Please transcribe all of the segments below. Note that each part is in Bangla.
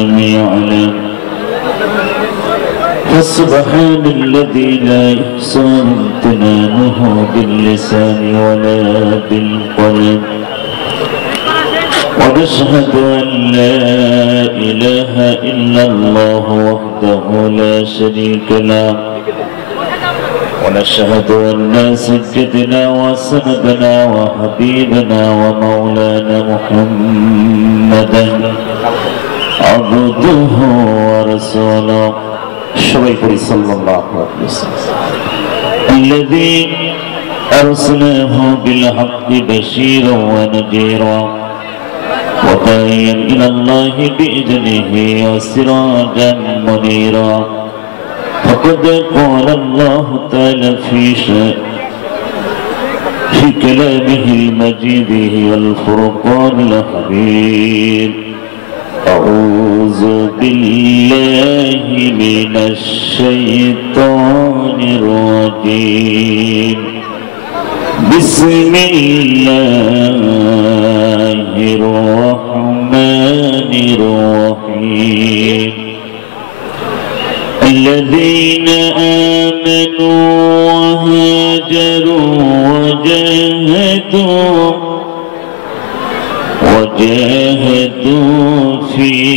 لم يعلم فسبحان الذي لا يحصى امتنانه باللسان ولا بالقلب ونشهد أن لا إله إلا الله وحده لا شريك له ونشهد أن سيدنا وسندنا وحبيبنا ومولانا محمدا عبده ورسوله شوية صلى الله عليه وسلم الذي أرسله بالحق بشيرا ونذيرا وداعيا إلى الله بإذنه وسراجا منيرا فقد قال الله تعالى في كلامه المجيد والفرقان الحميد أعوذ بالله من الشيطان الرجيم بسم الله الرحمن الرحيم الذين آمنوا وهاجروا وجاهدوا في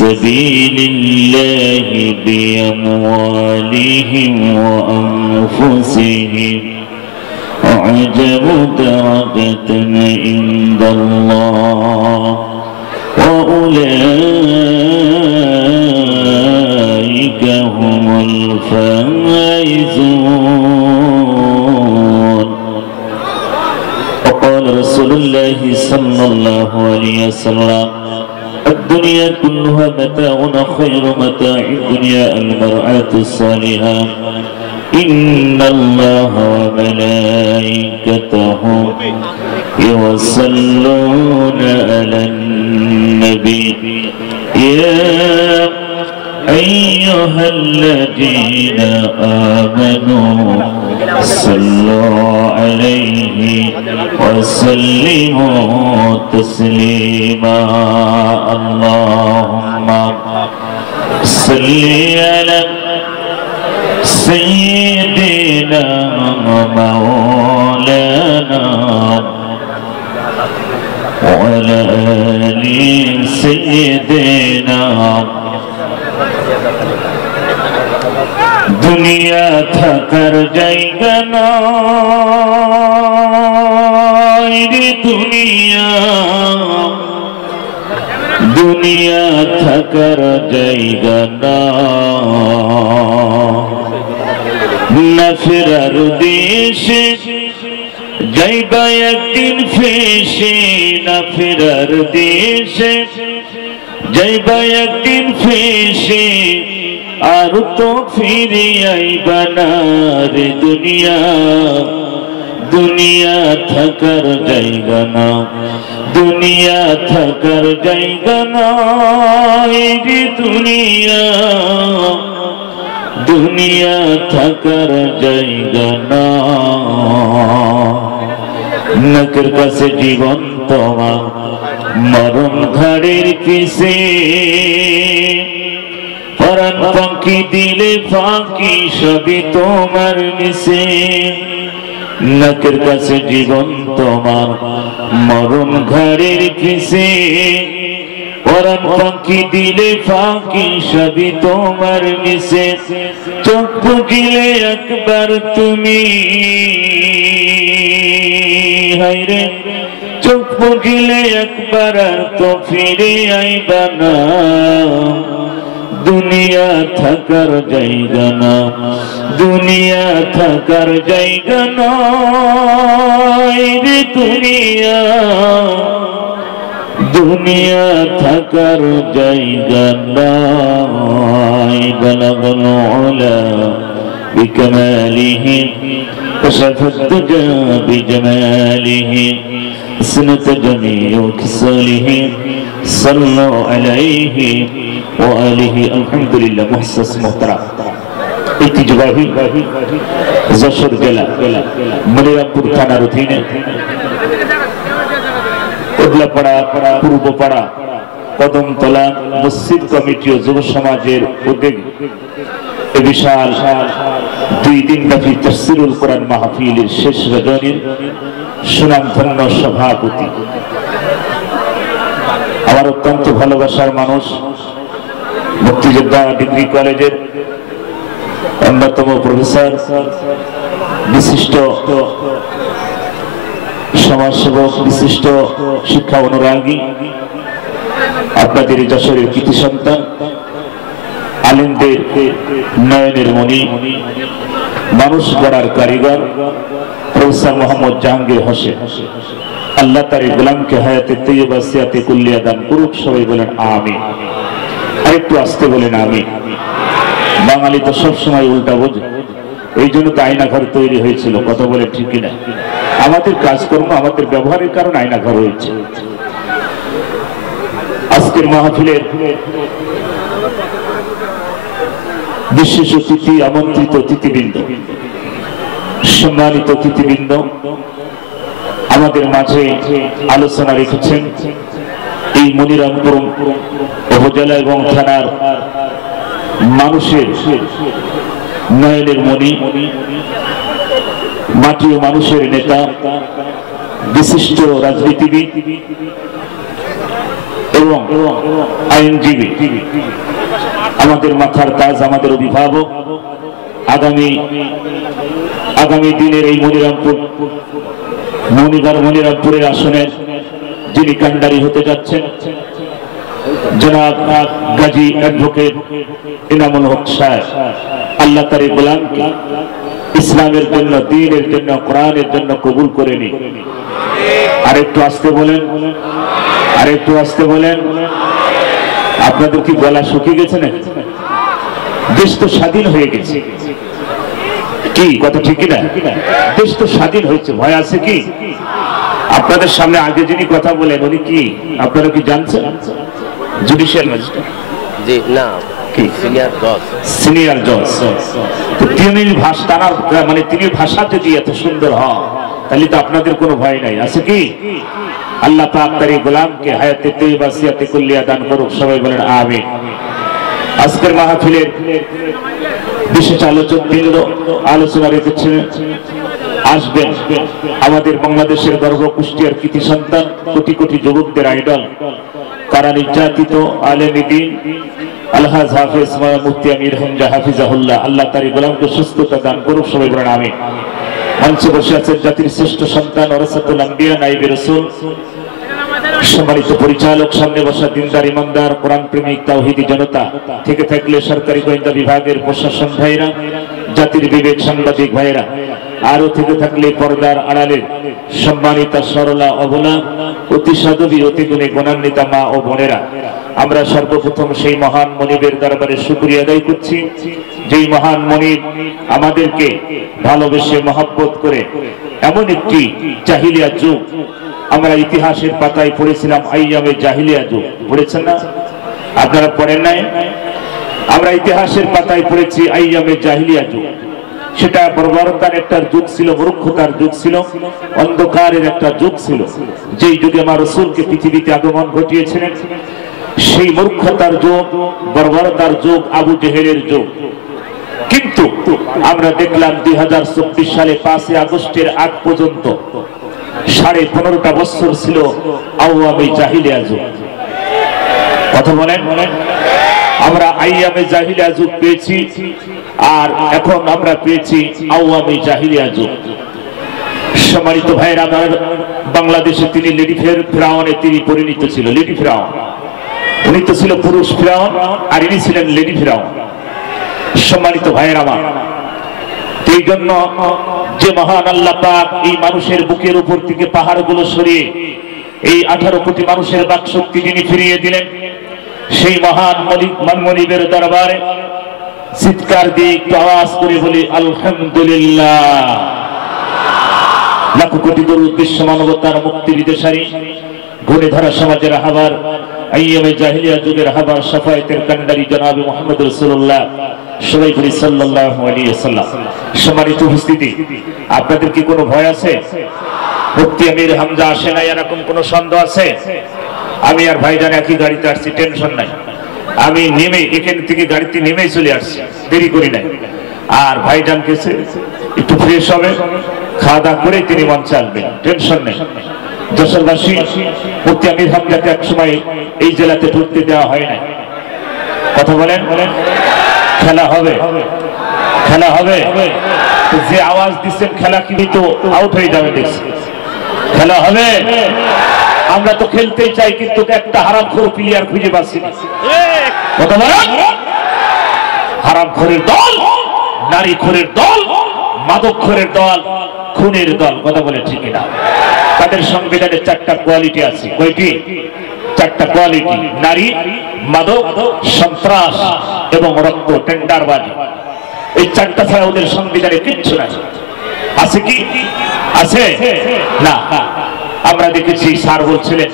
سبيل الله بأموالهم وأنفسهم أعجب درجة عند الله وأولئك هم الفائزون. وقال رسول الله صلى الله عليه وسلم الدنيا كلها متاع خير متاع الدنيا المرأة الصالحة إن الله وملائكته يصلون على النبي يا أيها الذين آمنوا صلوا عليه وسلموا تسليما اللهم صل على سيدنا مولانا وعلى آل سيدنا दुनिया थकर जाएगा ना रे दुनिया थकर जाएगा ना न फिर देश जाएगा एक दिन फेशे न फिर देश जाएगा एक दिन फेशे আর তো ফিরে আইবা না রে দুনিয়া থাকার জায়গা না দুনিয়া থাকার জায়গা না রে দুনিয়া থাকার জায়গা না নকের কাছে জীবন তোমার মরণ ঘাড়ের পিছে পরাণ পাখি দিলে ফাঁকি সবই তোমার মিশে নাকের কাছে জীবন তোমার মরণ ঘাড়ের পিছে পরাণ পাখি দিলে ফাঁকি সবই তোমার মিশে চোখ বুঝিলে একবার তুমি হায়রে চোখ বুঝিলে একবার তো ফিরে আইবা না दुनिया थकर जाएगा ना दुनिया थकर जाएगा ना रे दुनिया थकर जाएगा ना बलगल उला बिकमालिहि कशफ الدجى بجماله سنة جميع خصاله صلوا عليه وآله الحمد لله محسس محترم ঐতিহ্যবাহী যশোর জেলা মনিরামপুর থানার অধীনে উদলাপাড়া পূর্বপাড়া কদমতলা মসজিদ কমিটি ও যুব সমাজের উদ্যোগে বিশাল 2 দিনব্যাপী তাফসীরুল কোরআন মাহফিলের শেষ রজনীর সুনামধন্য সভাপতি, আমার অত্যন্ত ভালোবাসার মানুষ, মুক্তিযোদ্ধা ডিগ্রি কলেজের অন্যতম প্রফেসর, বিশিষ্ট সমাজসেবক, বিশিষ্ট শিক্ষা অনুরাগী, আপনাদের যশোরের কৃতি সন্তান, আলেমদের নয়নের মণি, মানুষ গড়ার কারিগর প্রফেসর মোহাম্মদ জাহাঙ্গীর হোসেন, আল্লাহ তার গোলামকে হায়াতে তৈয়বা সিয়াতে কুল্লিয়া দান করুক। সবাই বলেন আমিন। আরেকটু আসতে বলেন আমিন। বাঙালি তো সবসময় উল্টা বোঝে, এই জন্য তো আয়নাঘর তৈরি হয়েছিল, কথা বলে ঠিকই না। আমাদের কাজকর্ম, আমাদের ব্যবহারের কারণে আয়নাঘর হয়েছে। আজকের মাহফিলের বিশেষ অতিথি, আমন্ত্রিত অতিথিবৃন্দ, সম্মানিত অতিথিবৃন্দ, আমাদের মাঝে আলোচনা রেখেছেন এই মনিরামপুর উপজেলা এবং থানার মানুষের নয়নের মণি, মাটি ও মানুষের নেতা, বিশিষ্ট রাজনীতিবিদ এবং আইনজীবী, আমাদের মাথার তাজ, আমাদের অভিভাবক, আগামী দিনের এই মনিরামপুরের আসনের যিনি কান্ডারি হতে যাচ্ছেন, জনাব গাজী অ্যাডভোকেট ইনামুল হক সাহেব, আল্লাহ তার গোলামকে ইসলামের জন্য, দ্বীনের জন্য, কোরআনের জন্য কবুল করে নিন। আরেকটু আসতে বলেন, আরেকটু আসতে বলেন। আপনাদের কি গলা শুকিয়ে গেছে না? দেশ তো স্বাধীন হয়ে গেছে, কি কথা ঠিক না? দেশ তো স্বাধীন হয়েছে, ভয় আছে কি? আপনাদের সামনে আগে যিনি কথা বলেন উনি কি আপনারা কি জানছেন? জুডিশিয়াল ম্যাজিস্ট্রেট, জি না, কি সিনিয়র জজ। তো তিনি ভাষা, মানে তিনি ভাষা যদি এত সুন্দর হয় তাহলে তো আপনাদের কোনো ভয় নাই, আছে কি? আল্লাহ পাক তার গোলামকে হায়াতে তৈয়বা সিয়াতে কুল্লিয়া দান করুক। সবাই বলেন আমিন। আজকের মাহফিলের বিশেষ আলোচকবৃন্দ আলোচনা রেখেছেন, আসবেন আমাদের বাংলাদেশের গর্ব, কুষ্টিয়ার কৃতি সন্তান, কোটি কোটি যুবকদের আইডল, কারা নির্যাতিত আলেমে দ্বীন আলহাজ হাফেজ মুফতি আমির হামজা হাফিজাহুল্লাহ, আল্লাহ তার গোলামকে সুস্থতা দান করুক। সবাই বলেন আমিন। মঞ্চে বসে আছেন জাতির শ্রেষ্ঠ সন্তান, ওয়ারাসাতুল আম্বিয়া, নাইবে রাসূল, সম্মানিত পরিচালক, সামনে বসা দিনদার ইমানদার কোরআন প্রেমিক তাওহীদি জনতা, থেকে থাকলে সরকারি গোয়েন্দা বিভাগের প্রশাসন ভাইরা, জাতির বিবেক সাংবাদিক ভাইরা, আরো থেকে থাকলে পর্দার আড়ালের সম্মানিতা সরলা অবলা, অতি সাধবী, অতি গুণে গুণান্বিতা মা ও বোনেরা, আমরা সর্বপ্রথম সেই মহান মনিবের দরবারে শুকরিয়া আদায় করছি, যেই মহান মনিব আমাদেরকে ভালোবেসে মহব্বত করে এমন একটি জাহিলিয়া যুগ, আমরা ইতিহাসের পাতায় পড়েছিলাম আইয়ামে জাহিলিয়া যুগ, পড়েছেন না? আপনারা পড়েন নাই? আমরা ইতিহাসের পাতায় পড়েছি আইয়ামে জাহিলিয়া যুগ। সেটা বর্বরতার একটা যুগ ছিল, মূর্খতার যুগ ছিল, অন্ধকারের একটা যুগ ছিল, যেই যুগে আমার রাসূলকে পৃথিবীতে আগমন ঘটিয়েছিলেন। সেই মূর্খতার যুগ, বর্বরতার যুগ, আবু জেহেলের যুগ। কিন্তু আমরা দেখলাম 2024 সালে 5 আগস্টের আগ পর্যন্ত 15.5 বছর ছিল আওয়ামী জাহিলিয়া যুগ। কথা বলেন, আমরা আইয়ামে জাহিলিয়া যুগ পেয়েছি, আর এখন আমরা পেয়েছি আওয়ামী জাহিলিয়া যুগ। সম্মানিত ভাইরা আমার, বাংলাদেশে তিনি লেডি ফিরাউনে তিনি পরিণত ছিল। লেডি ফিরাউন, উনি তো ছিল পুরুষ ফিরাউন, আর ইনি ছিলেন লেডি ফিরাউন। সম্মানিত ভাইরা আমার, এই জন্য যে মহান আল্লাহ পাক এই মানুষের বুকের উপর থেকে পাহাড়গুলো সরিয়ে এই 18 কোটি মানুষের বাক শক্তি যিনি ফিরিয়ে দিলেন, সেই মহান মনিবের দরবারে চিৎকার দিয়ে একটু আওয়াজ করে বলি আলহামদুলিল্লাহ। লাখ কোটি দরুদ বিশ্ব মানবতার মুক্তি বিদেশারী ঘুরে ধরা সমাজের হাবার, আইয়ামে জাহিলিয়া যুগের হাবার, শাফায়েতের কান্ডারি জনাব মুহাম্মদ রাসূলুল্লাহ সবাই বলি সাল্লাল্লাহু আলাইহি ওয়াসাল্লাম। সম্মানিত উপস্থিতি, আপনাদের কি কোনো ভয় আছে? মুফতি আমির হামজা আসে না এরকম কোনো সন্দেহ আছে? আমি আর ভাইজান একই গাড়িতে আসছি, টেনশন নাই। আমি নেমে এখান থেকে গাড়িতে নেমেই চলে আসছি, দেরি করি নাই। আর ভাইজান গেছে একটু ফ্রেশ হবে, খাওয়া দাওয়া করে তিনি মঞ্চে আসবেন, টেনশন নেই। যশোরবাসী, মুফতি আমির হামজাকে এক সময় এই জেলাতে ঢুকতে দেওয়া হয় না। কথা বলেন, খেলা হবে, খেলা হবে। যে আওয়াজ দিচ্ছেন খেলা কি তো আউট হয়ে যাবে, দেখছি খেলা হবে। আমরা তো খেলতেই চাই, কিন্তু একটা হারামখোর প্লেয়ার খুঁজে পাচ্ছি না। কথা বলেন, হারামখোরের দল, নারী খোরের দল, মাদক খোরের দল, খুনের দল। কথা বলে ঠিক না? তাদের সংবিধানের 4টা কোয়ালিটি আছে। কয়টি? 4টা কোয়ালিটি: নারী, মাদক, সন্ত্রাস এবং রক্ত টেন্ডারবাজি। এই 4টা ছাড়া ওদের সংবিধানে কিচ্ছু নাই। আছে কি? আছে না। আমরা দেখেছি স্যার বলছিলেন,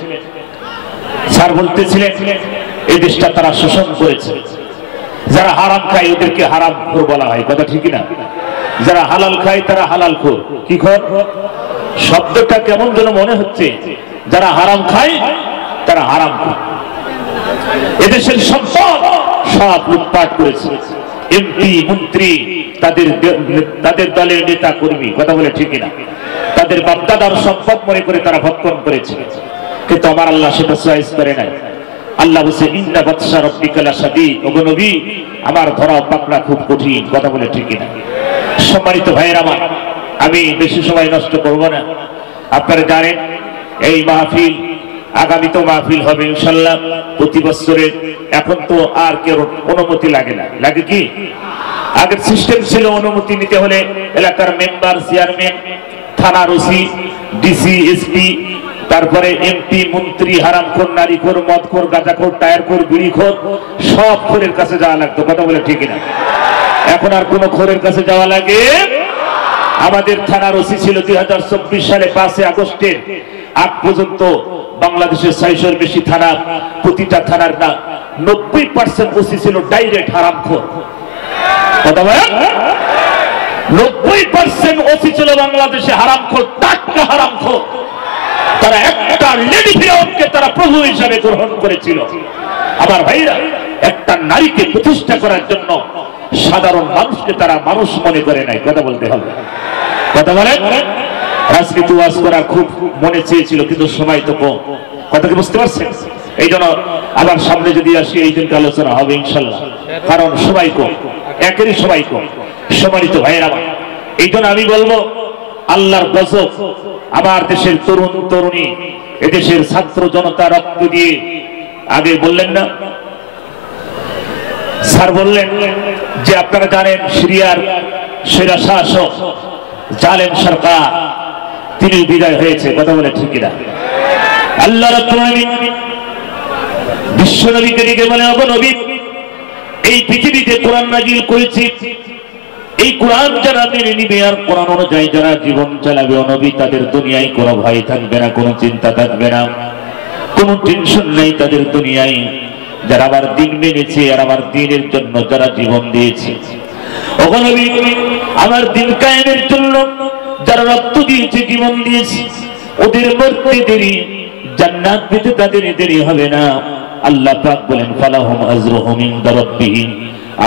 স্যার বলতেছিলেন এই দেশটা তারা শোষণ করেছে। যারা হারাম খায় ওদেরকে হারামখোর বলা হয়। কথা ঠিক না? যারা হালাল খায় তারা হালালখোর। কি খোর? শব্দটা কেমন যেন মনে হচ্ছে। যারা হারাম খায় তারা হারামখোর। এদেশের সম্পদ সব লুটপাট করেছে। এমপি, মন্ত্রী, তাদের দলের নেতা কর্মী। কথা বলে ঠিক না? তাদের বাপদাদার সম্পদ মনে করে তারা ভক্ষণ করেছে। কিন্তু আমার আল্লাহ সেটা চয়েস করে নাই। আল্লাহ বলছে ইন্না বাতশা রাব্বিকা লাশাদীদ। ওগো নবী, আমার ধরা পাকড়া খুব কঠিন। কথা বলে ঠিক না? সম্মানিত ভাইয়েরা আমার, আমি বেশি সময় নষ্ট করব না। আপনারা জানেন এই মাহফিল, আগামী তো মাহফিল হবে ইনশাআল্লাহ প্রতি বছরের। এখন তো আর কেউ অনুমতি লাগে না। লাগে কি? আগের সিস্টেম ছিল অনুমতি নিতে হলে এলাকার মেম্বার, চেয়ারম্যান, থানার ওসি, ডিসি, এসপি, তারপরে এমপি, মন্ত্রী, হারামখোর, নারীখোর, মদখোর, গাঁজাখোর, টায়ারখোর, বিড়িখোর, সব খোরের কাছে যাওয়া লাগতো। কথা বলে ঠিক না? এখন আর কোন খোরের কাছে যাওয়া লাগে? আমাদের থানার ওসি ছিল 2024 সালে 5 আগস্টের আগ পর্যন্ত বাংলাদেশের 600-এর বেশি থানা। প্রতিটা থানার না 90% ওসি ছিল ডাইরেক্ট হারামখোর। কথা বলেন, 90% ওসি ছিল বাংলাদেশে হারামখোর, টাটকা হারামখোর। তারা একটা লেডি ফিরাউনকে তারা প্রভু হিসাবে গ্রহণ করেছিল। আমার ভাইরা, একটা নারীকে প্রতিষ্ঠা করার জন্য সাধারণ মানুষকে তারা মানুষ মনে করে নাই। কথা বলতে হবে। কথা বলেন, রাজনীতি ওয়াজ করার খুব মনে চেয়েছিল, কিন্তু সময় তো কম। কথা কি বুঝতে পারছেন? এই জন্য আবার সামনে যদি আসি এই দিনকে আলোচনা হবে ইনশাল্লাহ, কারণ সবাই কম, একেরই সবাই কম। সম্মানিত ভাইয়েরা, এই জন্য আমি বলবো আল্লাহর গজব আমার দেশের তরুণ তরুণী, এদেশের ছাত্র জনতা রক্ত দিয়ে, আগে বললেন না স্যার, বললেন যে আপনারা জানেন সিরিয়ার সেরা শাসক জালেম সরকার তিনি বিদায় হয়েছে। কথা বলে ঠিক না? আল্লাহ রাব্বুল আলামিন বিশ্ব নবীকে ডেকে বলে, ওগো নবী, এই পৃথিবীতে কোরআন নাজিল করেছি, এই কোরআন যারা মেনে নিবে আর কোরআন অনুযায়ী যারা জীবন চালাবে, ও নবী, তাদের দুনিয়ায় কোনো ভয় থাকবে না, কোনো চিন্তা থাকবে না, কোনো টেনশন নেই তাদের দুনিয়ায়। যারা আমার দিন মেনেছে আর আমার দিনের জন্য যারা জীবন দিয়েছে, ওগো নবী, আমার দিন কায়েমের জন্য যারা রক্ত দিয়েছে, জীবন দিয়েছে, ওদের মরতে দেরি, জান্নাত পেতে তাদের দেরি হবে না। আল্লাহ পাক বলেন, ফালাহুম আজরুহুম ইনদা রাব্বিহিম,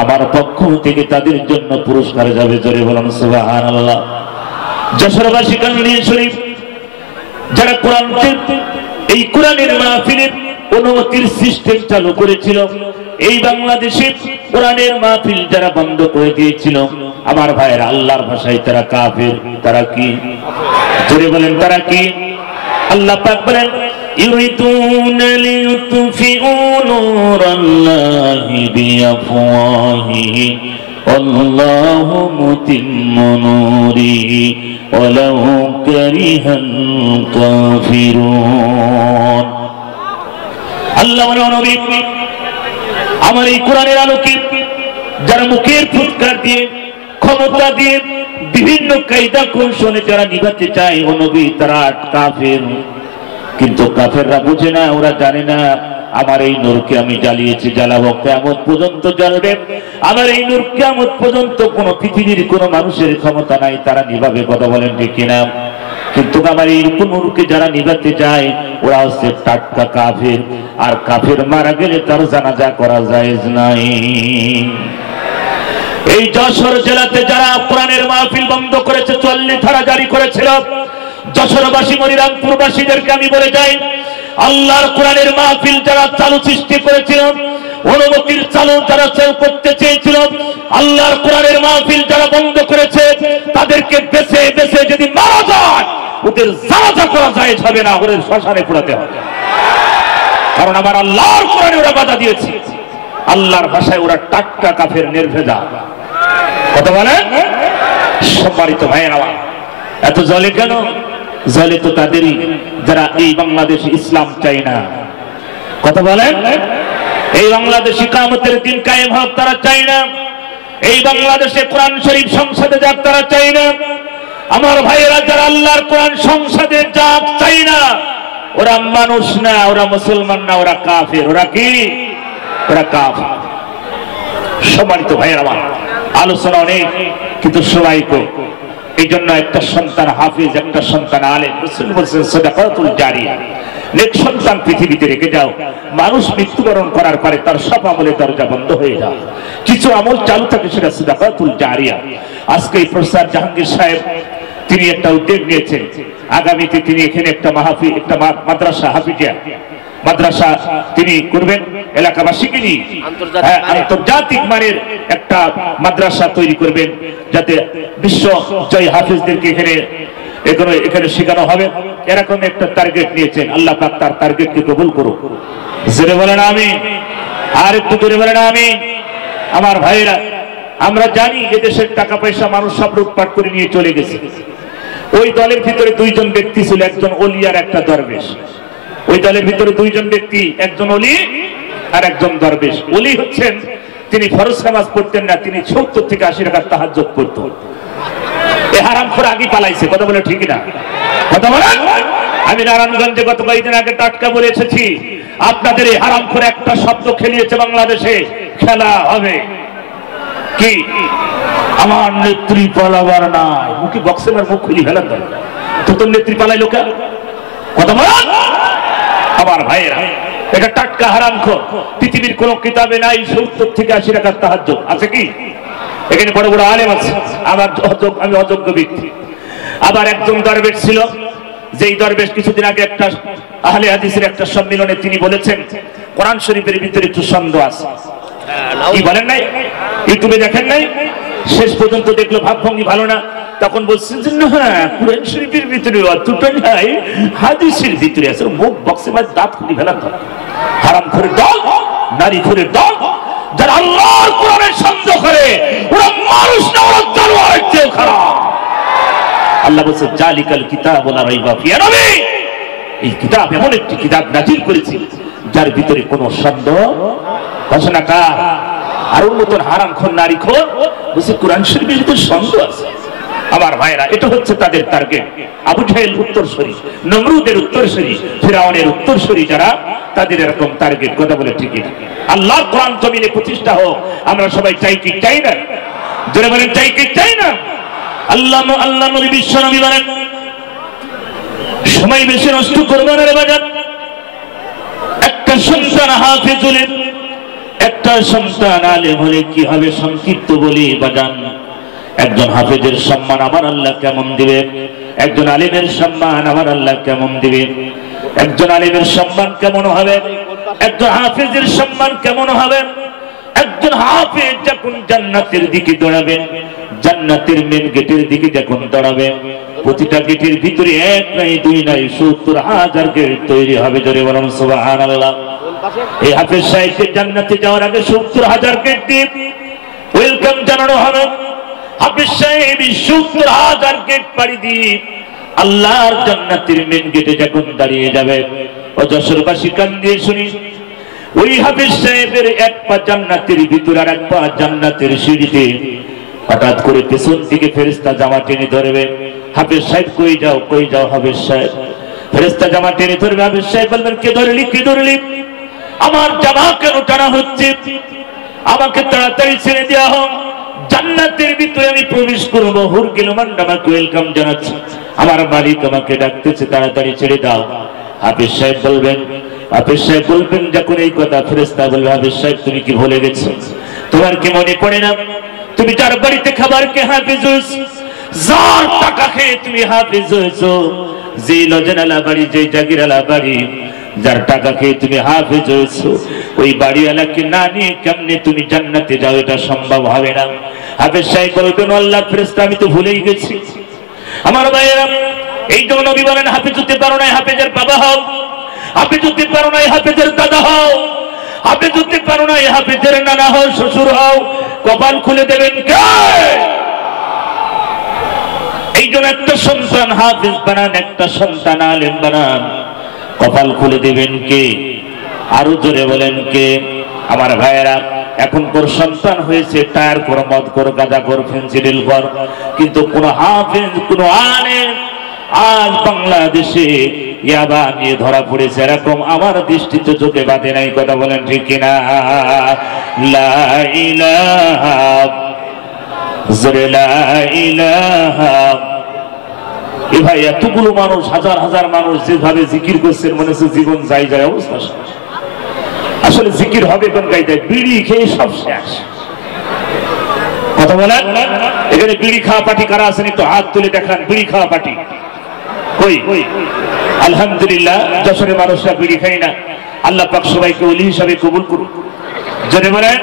আমার পক্ষ থেকে তাদের জন্য পুরস্কার যাবে। জোরে বলুন সুবহানাল্লাহ। যশোরবাসী কান্দিয়ে শরীফ যারা এই কোরআনের মাহফিলের অনুমতির সিস্টেম চালু করেছিল, এই বাংলাদেশে কোরআনের মাহফিল যারা বন্ধ করে দিয়েছিল, আমার ভাইয়েরা, আল্লাহর ভাষায় তারা কাফের। তারা কি? জোরে বলেন, তারা কি? আল্লাহ পাক বলেন, ইউরিদুনা লিইউতফিউ নূরাল্লাহি বিআফওয়াহিহিম আল্লাহু মুতিম্মু নূরিহি ওয়ালাউ কারিহাল কাফিরুন। আল্লাহ বলেন, নবী, আমার এই কোরআনের আলোকে যারা মুখের ফুৎকার দিয়ে, ক্ষমতা দিয়ে, বিভিন্ন কায়দা কৌশলে যারা নিভাতে চায়, ও নবী, তারা কাফের। কিন্তু কাফেররা বুঝে না, ওরা জানে না আমার এই নূরকে আমি জ্বালিয়েছি, জ্বালাবো, কিয়ামত পর্যন্ত জ্বলবে। আমার এই নূর কিয়ামত পর্যন্ত কোনো পৃথিবীর কোনো মানুষের ক্ষমতা নাই, তারা নিভাবে। কথা বলেন ঠিক কিনা? কিন্তু আমার এই নূরকে যারা নিভাতে যায় ওরা হচ্ছে টাটকা কাফের, আর কাফের মারা গেলে তার জানাজা করা জায়েজ নাই। এই যশোর জেলাতে যারা কোরআনের মাহফিল বন্ধ করেছে, ৪০ ধারা জারি করেছিল, যশোরবাসী মনিরামপুরবাসীদেরকে আমি বলে যাই, আল্লাহর কোরআনের মাহফিল যারা চালু সৃষ্টি করেছিল, অনুমতির চালু যারা করতে চেয়েছিল, আল্লাহর কোরআনের মাহফিল যারা বন্ধ করেছে, তাদেরকে বেছে বেছে যদি মারা যায় ওদের জানাজা করা যায় হবে না, ওদের শ্মশানে পোড়াতে হবে। কারণ আমার আল্লাহর কোরআনে ওরা বাধা দিয়েছে, আল্লাহর ভাষায় ওরা টাটকা কাফের, নির্ভেজা। কথা বলেন? সম্মানিত ভাইয়েরা, এত জলে কেন? জলে তো তাদেরই যারা এই বাংলাদেশে ইসলাম চাই না। কথা বলেন? এই বাংলাদেশে কিয়ামতের দিন কায়েম হোক তারা চাই না, এই বাংলাদেশে কোরআন শরীফ সংসদে যাক তারা চাই না। আমার ভাইয়েরা, যারা আল্লাহর কোরআন সংসদে যাক চাই না, ওরা মানুষ না, ওরা মুসলমান না, ওরা কাফের। ওরা কি? ওরা কাফের। সম্মানিত ভাইয়েরা, আলোচনা অনেক, কিন্তু সবাইকে এই জন্য একটা সন্তান হাফিজ, একটা সন্তান আলেম। রাসূল বলেছেন সাদাকাতুল জারিয়া, নেক সন্তান পৃথিবীতে রেখে যাও, মানুষ মৃত্যুবরণ করার পরে তার সব আমলের দরজা বন্ধ হয়ে যায়, কিছু আমল চালু থাকে, সেটা সাদাকাতুল জারিয়া। আজকে এই প্রফেসর জাহাঙ্গীর সাহেব তিনি একটা উদ্যোগ নিয়েছেন, আগামীতে তিনি এখানে একটা মাহফিল, একটা মাদ্রাসা, হাফিজিয়া মাদ্রাসা তিনি করবেন, এলাকাবাসীকে নিয়ে আন্তর্জাতিক মানের একটা মাদ্রাসা তৈরি করবেন, যাতে বিশ্ব জয় হাফিজদেরকে এখানে শেখানো হবে। এরকম একটা টার্গেট নিয়েছেন। আল্লাহ পাক তার টার্গেটকে কবুল করুন। জোরে বলেন আমিন। আর একটু জোরে বলেন আমিন। আমার ভাইয়েরা, আমরা জানি এদেশের টাকা পয়সা মানুষ সব লুটপাট করে নিয়ে চলে গেছে। ওই দলের ভিতরে দুইজন ব্যক্তি ছিল, একজন ওলি আর একটা দরবেশ। ওই দলের ভিতরে দুইজন ব্যক্তি, একজন ওলি আর একজন দরবেশ। ওলি হচ্ছেন তিনি ফরজ নামাজ পড়তেন না, তিনি ৭০ থেকে ৮০ রাকাত তাহাজ্জুদ পড়তেন। এই হারামখোর আগে পালাইছে। কথা বলে ঠিক না? কথা বলেন। আমি নারায়ণগঞ্জে গত কয়েকদিন আগে টাটকা বলে এসেছি, আপনাদের এই হারামখোর একটা শব্দ খেলিয়েছে বাংলাদেশে, খেলা হবে কি? আমার নেত্রী পালাবার নাই। মুখে বক্সে মুখ খুলি ফেলার দরকার তো, তোর নেত্রী পালাইলো কেন? কথা বলেন। আমার ভাইয়েরা, এটা টাটকা হারামখোর। পৃথিবীর কোন কিতাবে নাই ৭০ থেকে ৮০ রাকাত তাহাজ্জুদ। আছে কি? এখানে বড় বড় আলেম আছে, আমি অযোগ্য ব্যক্তি। আবার একজন দরবেশ ছিল, যেই দরবেশ কিছুদিন আগে একটা আহলে হাদিসের একটা সম্মেলনে তিনি বলেছেন কোরআন শরীফের ভিতরে একটু সন্দেহ আছে। কি বলেন নাই? ইউটিউবে দেখেন নাই? শেষ পর্যন্ত দেখলো ভাবভঙ্গি ভালো না, তখন বলছেন যে না, কোরআন শরীফের ভিতরে অতটা নাই, হাদিসের ভিতরে আছে। মুখ বক্সে মাঝে দাঁত খুলি ফেলার দরকার। হারামখোরের দল, নারীখোরের দল, যারা আল্লাহর কোরআনের সন্দেহ করে, ওরা মানুষ না, ওরা জানোয়ারের চেয়ে খারাপ। আল্লাহ বলছে জালিকাল কিতাব লা রাইবা ফিহি। নবী, এই কিতাব এমন একটি কিতাব নাজিল করেছি যার ভিতরে কোনো সন্দেহ ঘোষণা কার? আর ওর মতন হারামখোর নারীখোর বলছে কোরআন শরীফের ভিতরে সন্দেহ আছে। আমার ভাইরা, এটা হচ্ছে তাদের টার্গেট। আবু জাহেল উত্তরসূরি, নমরুদের উত্তরসূরি, ফিরাউনের উত্তরসূরি যারা, তাদের এরকম টার্গেট। কথা বলে ঠিকই। আল্লাহর কোরআন জমিনে প্রতিষ্ঠা হোক, আমরা সবাই চাই কি চাই না? জোরে বলেন, চাই কি চাই না? আল্লাহ নবী, বিশ্ব নবী বলেন, সময় বেশি নষ্ট করবো না রে বাজার। একটা সন্তান হাফেজ হলে, একটা সন্তান আলেম হলে কি হবে? সংক্ষিপ্ত বলি বাজান, একজন হাফেজের সম্মান আমার আল্লাহ কেমন দিবে, একজন আলেমের সম্মান আমার আল্লাহ কেমন দিবে। একজন আলেমের সম্মান কেমন হবে, একজন হাফেজের সম্মান কেমন হবে? একজন হাফেজ যখন জান্নাতের দিকে দৌড়াবেন, জান্নাতের মেন গেটের দিকে যখন দৌড়াবে, প্রতিটা গেটের ভিতরে এক নাই, দুই নাই, ৭০,০০০ গেট তৈরি হবে। জোরে বলুন সুবহানাল্লাহ। এই হাফেজ সাহেবকে জান্নাতে যাওয়ার আগে ৭০,০০০ গেট দিয়ে ওয়েলকাম জানানো হবে। হাফেজ সাহেব ৭০,০০০ গেট পাড়ি দিয়ে আল্লাহর জান্নাতের মেন গেটে যখন দাঁড়িয়ে যাবে, ও যশোরবাসী কান দিয়ে শুনি, ওই হাফেজ সাহেবের এক পা জান্নাতের ভিতর আর এক পা জান্নাতের সিঁড়িতে। হঠাৎ করে পেছন থেকে ফেরেশতা জামা টেনে ধরবে, হাফেজ সাহেব কই যাও, কই যাও হাফেজ সাহেব? ফেরেশতা জামা টেনে ধরবে। হাফেজ সাহেব বলবেন কে ধরলি, কে ধরলি? আমার জামা কেন টানা হচ্ছে? আমাকে তাড়াতাড়ি ছেড়ে দেওয়া হোক, জান্নাতের ভিতরে আমি প্রবেশ করব। হুর গিলমান আমাকে ওয়েলকাম জানাচ্ছে, আমার মালিক আমাকে ডাকতেছে, তাড়াতাড়ি ছেড়ে দাও। হাফেজ সাহেব বলবেন যখন এই কথা, ফেরেশতা বলবে হাফেজ সাহেব তুমি কি ভুলে গেছো? তোমার কি মনে পড়ে না তুমি যার বাড়িতে খাবার কে হাফেজ হয়েছো, যার টাকা খেয়ে তুমি হাফেজ হয়েছো, যে লজনালা বাড়ি, যে জাগিরালা বাড়ি, যার টাকা খেয়ে তুমি হাফেজ হয়েছো, ওই বাড়িওয়ালাকে না নিয়ে কেমনে তুমি জান্নাতে যাও? এটা সম্ভব হবে না। হাফেজ সাহেব বলবেন আল্লাহ ফেরেশতা আমি তো ভুলেই গেছি। আমার ভাইয়েরা, এই জন্য নবী বলেন হাফেজ হতে পারো না হাফেজের বাবা হও, হাফেজ হতে পারো না হাফেজের দাদা হও, হাফেজ হতে পারো না হাফেজের নানা হও, শ্বশুর হও, কপাল খুলে দেবেন কে? এই জন্য একটা সন্তান হাফেজ বানান, একটা সন্তান আলেম বানান, কপাল খুলে দেবেন কে? আরো জোরে বলেন কে? আমার ভাইয়েরা, এখন তোর সন্তান হয়েছে টায়ার কর, মদ কর, গাঁজা কর, ফেন্সিডিল কর, কিন্তু কোন হাফেজ, কোন আলেম আজ বাংলাদেশে ইয়াবা নিয়ে ধরা পড়েছে এরকম আমার দৃষ্টিতে চোখে বাঁধে নাই। কথা বলেন ঠিক কিনা? লা ইলাহা লা ইলাহা। এ ভাই, এতগুলো মানুষ, হাজার হাজার মানুষ যেভাবে জিকির করছেন মনে হচ্ছে জীবন যাই যায় অবস্থা। আসলে জিকির হবে কোন কায়দায়? বিড়ি খেয়ে সব শেষ। কথা বলেন, এখানে বিড়ি খাওয়া পার্টি কারা আছেন একটু হাত তুলে দেখান। বিড়ি খাওয়া পার্টি কই? আলহামদুলিল্লাহ, যশোরের মানুষরা বিড়ি খায় না। আল্লাহ পাক সবাইকে ওলি হিসাবে কবুল করুন। জোরে বলেন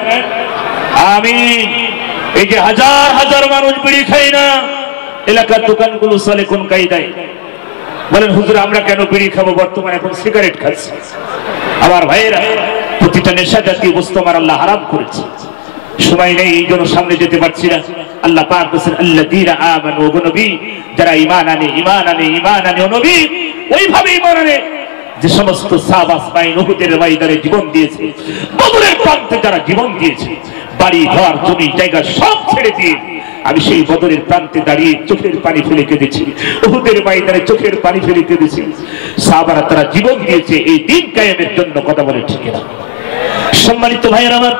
আমিন। এই যে হাজার হাজার মানুষ বিড়ি খায় না, এলাকার দোকানগুলো চলে কোন কায়দায়? বলেন হুজুর আমরা কেন বিড়ি খাবো? বর্তমানে এখন সিগারেট খাচ্ছি। আমার ভাইয়েরা, প্রতিটা নেশা জাতীয় বস্তু আমার আল্লাহ হারাম করেছে। সময় নেই, এই জন্য সামনে যেতে পারছি না। আল্লাহ পাক বলেন আল্লাযীনা আমানু, ও নবী যারা ঈমান আনে, ঈমান আনে, ঈমান আনে, ও নবী ওইভাবে ঈমান আনে যে সমস্ত সাহাবা বাইন উহুদের ময়দানে জীবন দিয়েছে, বদরের প্রান্তে যারা জীবন দিয়েছে, বাড়ি ঘর জমি জায়গা সব ছেড়ে দিয়ে আমি সেই বদরের প্রান্তে দাঁড়িয়ে চোখের পানি ফেলে কেঁদেছি, উহুদের ময়দানে চোখের পানি ফেলে কেঁদেছি। সাহাবারা তারা জীবন দিয়েছে এই দিন কায়েমের জন্য। কথা বলে ঠিক না? সম্মানিত ভাইয়েরা আমার,